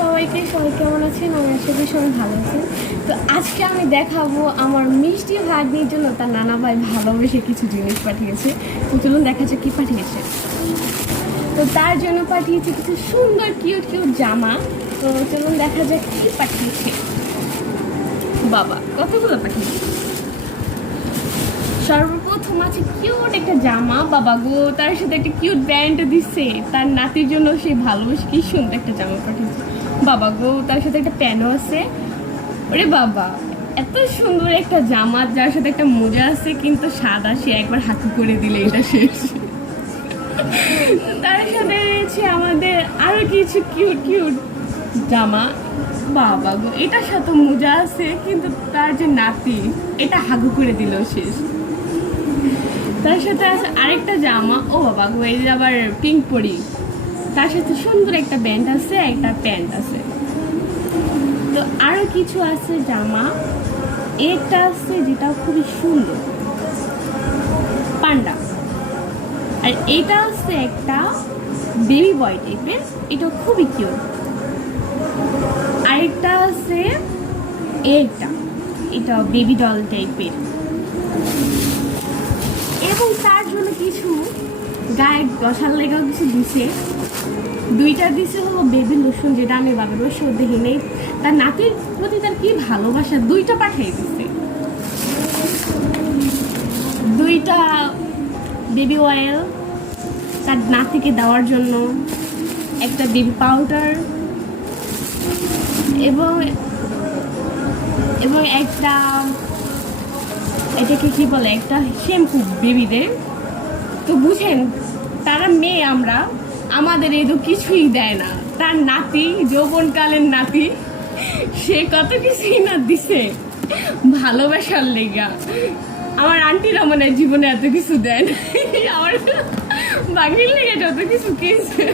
সবাই কেমন আছেন? আমি আশা করি সবাই ভালো আছেন। তো আজকে আমি দেখাবো আমার মিষ্টি ভাগ্নির জন্য তার নানা ভাই ভালোবেসে কিছু জিনিস পাঠিয়েছে। তো চলুন দেখা যাক কি পাঠিয়েছে। তো তার জন্য পাঠিয়েছে কিছু সুন্দর কিউট জামা। তো চলুন দেখা যাক কি পাঠিয়েছে। বাবা কতগুলো পাঠিয়েছে। সর্বপ্রথম আছে কিউট একটা জামা। বাবা গো, তার সাথে একটা কিউট ব্যান্ড দিচ্ছে। তার নাতির জন্য সে ভালোবাসে, কি সুন্দর একটা জামা পাঠিয়েছে। বাবা গো, তার সাথে একটা প্যানও আছে। ওরে বাবা, এত সুন্দর একটা জামা যার সাথে একটা মোজা আছে কিন্তু সাদা। সে একবার হাঁটু করে দিলে এটা শেষ। তার সাথে রয়েছে আমাদের আরো কিছু কিউট জামা। বাবা গো, এটার সাথে মোজা আছে কিন্তু তার যে নাতি এটা হাগু করে দিল শেষ। তার সাথে আছে আরেকটা জামা। ও বাবা গো, এই আবার পিঙ্ক পরি। তার সাথে সুন্দর একটা ব্যান্ড আছে, একটা প্যান্ট আছে। তো আরো কিছু আছে জামা। একটা আছে যেটা খুবই সুন্দর, পান্ডা। আর এটা আছে একটা বেবি বয় টাইপের, এটা খুবই কিউট। আরেকটা আছে এটা বেবি ডল টাইপের। এবং তার জন্য কিছু গায়ে ঘষার লেগাও কিছু দিছে। দুইটা দিছে হলো বেবি লোশন, যেটা আমি বাবার বসে দেখি নেই। তার নাতির প্রতি তার কি ভালোবাসা, দুইটা পাঠিয়ে দিচ্ছে। দুইটা বেবি অয়েল তার নাতিকে দেওয়ার জন্য, একটা বেবি পাউডার এবং এবং একটা এটাকে কি বলে, একটা শ্যাম্পু বেবিদের। তো বুঝেন, তারা মেয়ে, আমরা আমাদের এই তো কিছুই দেয় না। তার নাতি, যৌবনকালের নাতি, সে কত কিছুই না দিছে ভালোবাসার লেগা। আমার আন্টিরা মনে জীবনে এত কিছু দেন, আমার বাঙির লেগে যত কিছু কিনছে।